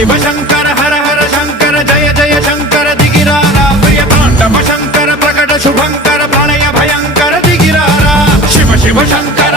शिव शंकर हर हर शंकर जय जय शंकर दिगिरारा प्रिय तांडव शंकर प्रकट शुभंकर प्रलय भयंकर दिगिरारा शिव शिव शंकर